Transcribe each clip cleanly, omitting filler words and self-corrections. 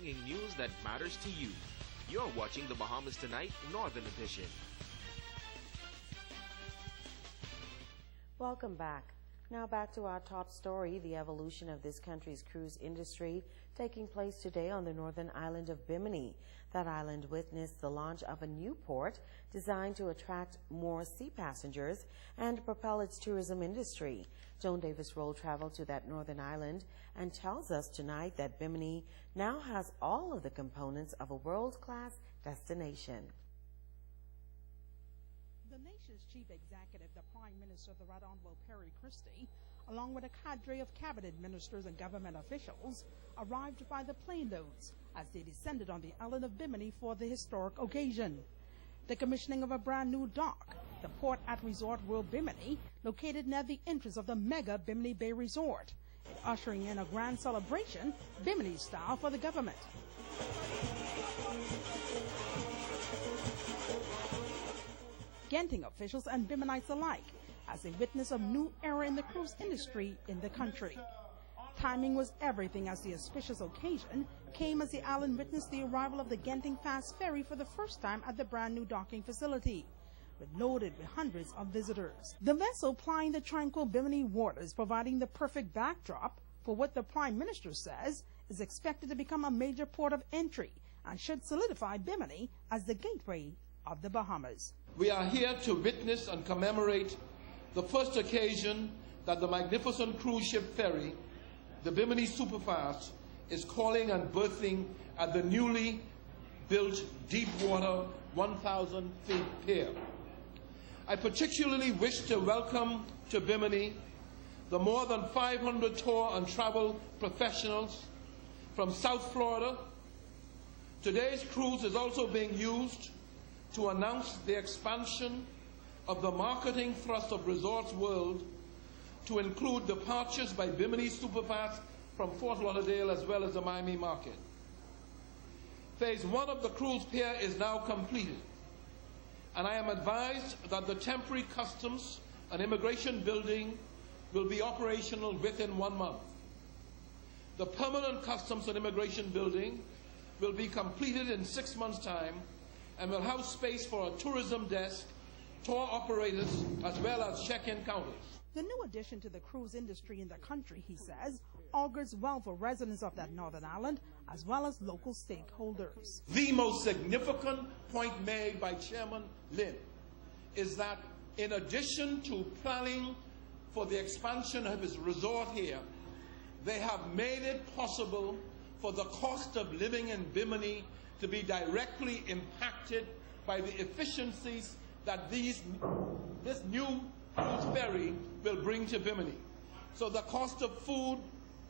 bringing news that matters to you. You're watching the Bahamas Tonight Northern Edition. Welcome back. Now back to our top story, the evolution of this country's cruise industry taking place today on the northern island of Bimini. That island witnessed the launch of a new port designed to attract more sea passengers and propel its tourism industry. Joan Davis Roll traveled to that northern island and tells us tonight that Bimini now has all of the components of a world-class destination. The nation's chief executive, the Prime Minister, the Right Honorable Perry Christie, along with a cadre of cabinet ministers and government officials, arrived by the plane loads as they descended on the island of Bimini for the historic occasion. The commissioning of a brand new dock, the port at Resort World Bimini, located near the entrance of the mega Bimini Bay Resort, ushering in a grand celebration, Bimini style, for the government. Genting officials and Biminites alike as they witness a new era in the cruise industry in the country. Timing was everything as the auspicious occasion came as the island witnessed the arrival of the Genting Fast Ferry for the first time at the brand new docking facility, loaded with hundreds of visitors. The vessel plying the tranquil Bimini waters, providing the perfect backdrop for what the Prime Minister says is expected to become a major port of entry and should solidify Bimini as the gateway of the Bahamas. We are here to witness and commemorate the first occasion that the magnificent cruise ship ferry, the Bimini Superfast, is calling and berthing at the newly built deepwater 1,000 feet pier. I particularly wish to welcome to Bimini the more than 500 tour and travel professionals from South Florida. Today's cruise is also being used to announce the expansion of the marketing thrust of Resorts World to include departures by Bimini Superfast from Fort Lauderdale as well as the Miami market. Phase 1 of the cruise pier is now completed, and I am advised that the temporary customs and immigration building will be operational within 1 month. The permanent customs and immigration building will be completed in 6 months' time and will house space for a tourism desk, tour operators, as well as check-in counters. The new addition to the cruise industry in the country, he says, augurs well for residents of that northern island as well as local stakeholders. The most significant point made by Chairman Lin is that in addition to planning for the expansion of his resort here, they have made it possible for the cost of living in Bimini to be directly impacted by the efficiencies that this new cruise ferry will bring to Bimini. So the cost of food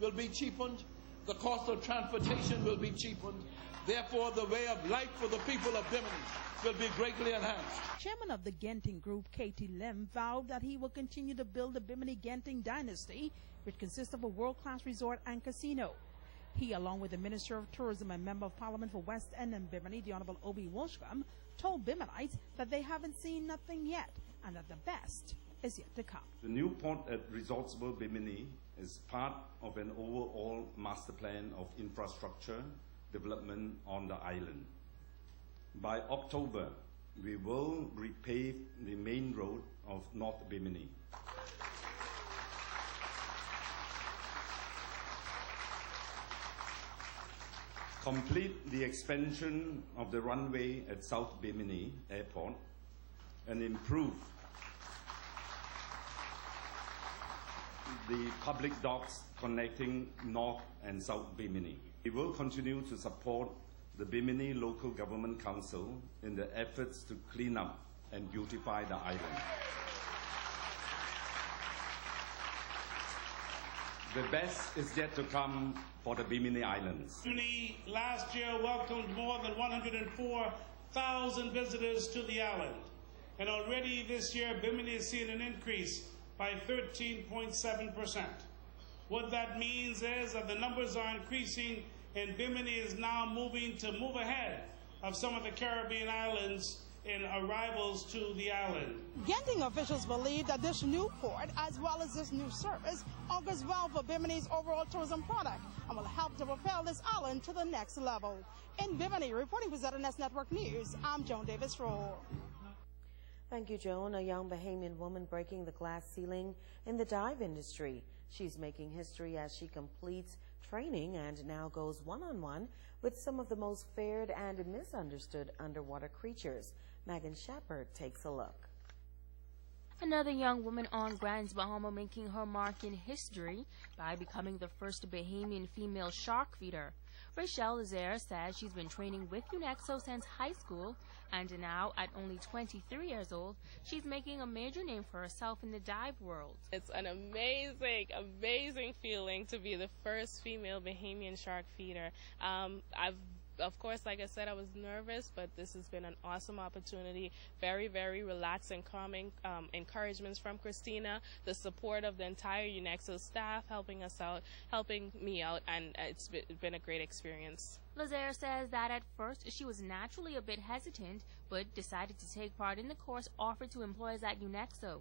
will be cheapened, the cost of transportation will be cheapened, therefore the way of life for the people of Bimini will be greatly enhanced. Chairman of the Genting Group, Katie Lim, vowed that he will continue to build the Bimini Genting dynasty, which consists of a world-class resort and casino. He, along with the Minister of Tourism and Member of Parliament for West End and Bimini, the Honorable Obi Wolsham, told Biminites that they haven't seen nothing yet and that the best is yet to come. The new port at Resorts World Bimini is part of an overall master plan of infrastructure development on the island. By October, we will repave the main road of North Bimini. Complete the expansion of the runway at South Bimini Airport and improve the public docks connecting North and South Bimini. We will continue to support the Bimini Local Government Council in the efforts to clean up and beautify the island. The best is yet to come for the Bimini Islands. Bimini last year welcomed more than 104,000 visitors to the island. And already this year, Bimini has seen an increase by 13.7%. What that means is that the numbers are increasing and Bimini is now moving ahead of some of the Caribbean islands in arrivals to the island. Genting officials believe that this new port, as well as this new service, augurs well for Bimini's overall tourism product and will help to propel this island to the next level. In Bimini, reporting for ZNS Network News, I'm Joan Davis-Rohr. Thank you, Joan. A young Bahamian woman breaking the glass ceiling in the dive industry. She's making history as she completes training and now goes one-on-one with some of the most feared and misunderstood underwater creatures. Megan Shepard takes a look. Another young woman on Grands Bahama making her mark in history by becoming the first Bahamian female shark feeder. Rachelle Lazare says she's been training with UNEXO since high school, and now, at only 23 years old, she's making a major name for herself in the dive world. It's an amazing feeling to be the first female Bahamian shark feeder. Of course, like I said, I was nervous, but this has been an awesome opportunity. Very, very relaxed and calming encouragements from Christina, the support of the entire UNEXO staff helping us out, helping me out, and it's been a great experience. Lazare says that at first she was naturally a bit hesitant, but decided to take part in the course offered to employees at UNEXO.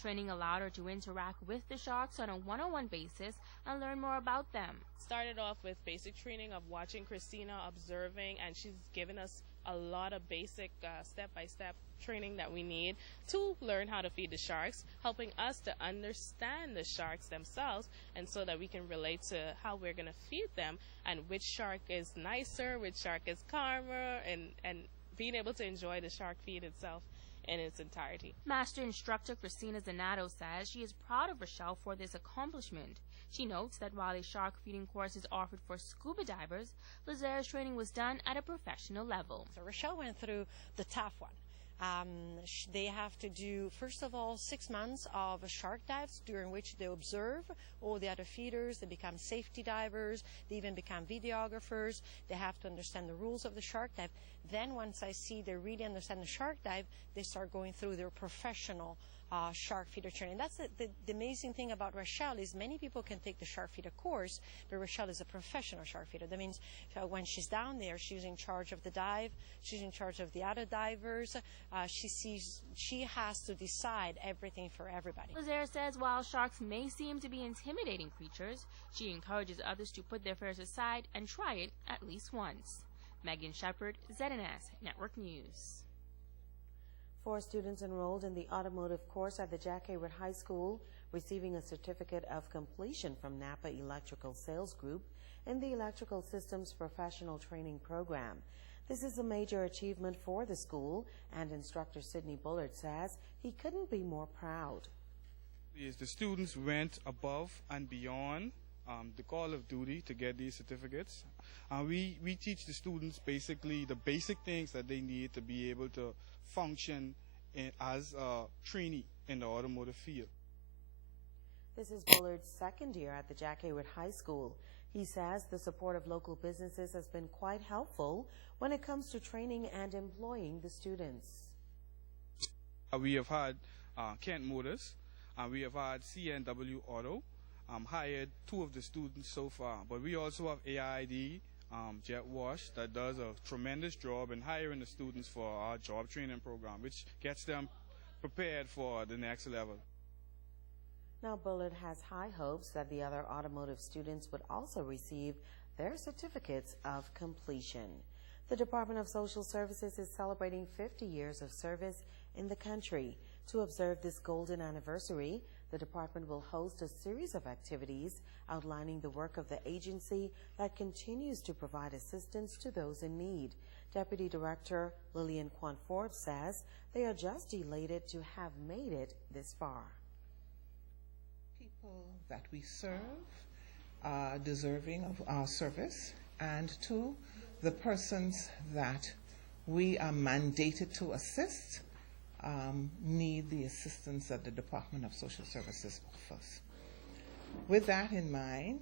Training allowed her to interact with the sharks on a one-on-one basis and learn more about them. Started off with basic training of watching Christina, observing, and she's given us a lot of basic step-by-step training that we need to learn how to feed the sharks, helping us to understand the sharks themselves, and so that we can relate to how we're going to feed them and which shark is nicer, which shark is calmer, and being able to enjoy the shark feed itself in its entirety. Master instructor Christina Zanato says she is proud of Rachelle for this accomplishment. She notes that while a shark feeding course is offered for scuba divers, Lazare's training was done at a professional level. So Rachelle went through the tough one. They have to do, first of all, 6 months of shark dives during which they observe all the other feeders. They become safety divers. They even become videographers. They have to understand the rules of the shark dive. Then once I see they really understand the shark dive, they start going through their professional shark feeder training. That's the amazing thing about Rachelle is many people can take the shark feeder course, but Rachelle is a professional shark feeder. That means when she's down there, she's in charge of the dive, she's in charge of the other divers. She has to decide everything for everybody. Lazare says while sharks may seem to be intimidating creatures, she encourages others to put their fears aside and try it at least once. Megan Shepard, ZNS Network News. 4 students enrolled in the automotive course at the Jack Hayward High School receiving a certificate of completion from Napa Electrical Sales Group in the Electrical Systems Professional Training Program. This is a major achievement for the school, and instructor Sidney Bullard says he couldn't be more proud. The students went above and beyond the call of duty to get these certificates. We teach the students basically the basic things that they need to be able to function as a trainee in the automotive field. This is Bullard's second year at the Jack Hayward High School. He says the support of local businesses has been quite helpful when it comes to training and employing the students. We have had Kent Motors, we have had CNW Auto, hired 2 of the students so far, but we also have AID Jet Wash that does a tremendous job in hiring the students for our job training program, which gets them prepared for the next level. Now Bullard has high hopes that the other automotive students would also receive their certificates of completion. The Department of Social Services is celebrating 50 years of service in the country. To observe this golden anniversary, the department will host a series of activities outlining the work of the agency that continues to provide assistance to those in need. Deputy Director Lillian Kwan Forbes says they are just elated to have made it this far. People that we serve are deserving of our service, and 2, the persons that we are mandated to assist need the assistance that the Department of Social Services offers. With that in mind,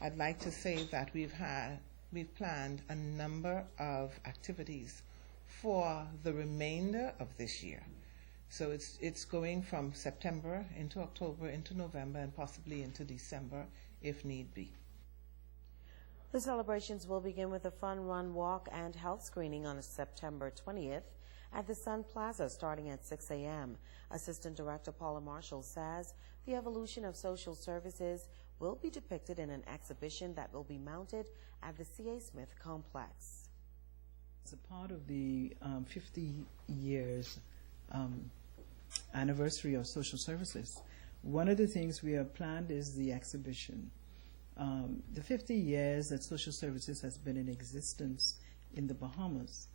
I'd like to say that we've planned a number of activities for the remainder of this year. So it's going from September into October, into November, and possibly into December if need be. The celebrations will begin with a fun run, walk, and health screening on September 20th at the Sun Plaza starting at 6 a.m. Assistant Director Paula Marshall says the evolution of social services will be depicted in an exhibition that will be mounted at the C.A. Smith complex. As a part of the 50 years anniversary of social services, one of the things we have planned is the exhibition. The 50 years that social services has been in existence in the Bahamas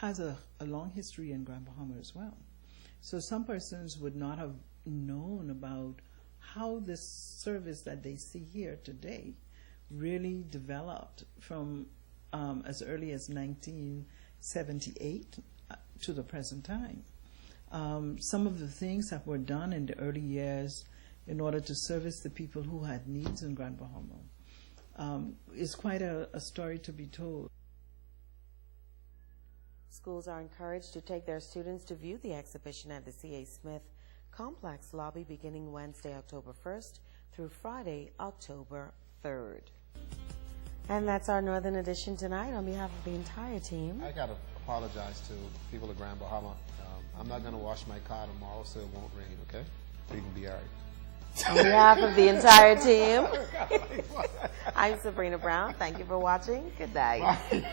has a long history in Grand Bahama as well. So some persons would not have known about how this service that they see here today really developed from as early as 1978 to the present time. Some of the things that were done in the early years in order to service the people who had needs in Grand Bahama is quite a story to be told. Schools are encouraged to take their students to view the exhibition at the C.A. Smith complex lobby beginning Wednesday, October 1st through Friday, October 3rd. And that's our Northern Edition tonight. On behalf of the entire team, I got to apologize to people of Grand Bahama. I'm not going to wash my car tomorrow, so it won't rain, okay? So you can be all right. on behalf of the entire team, I'm Sabrina Brown. Thank you for watching. Good night. Bye.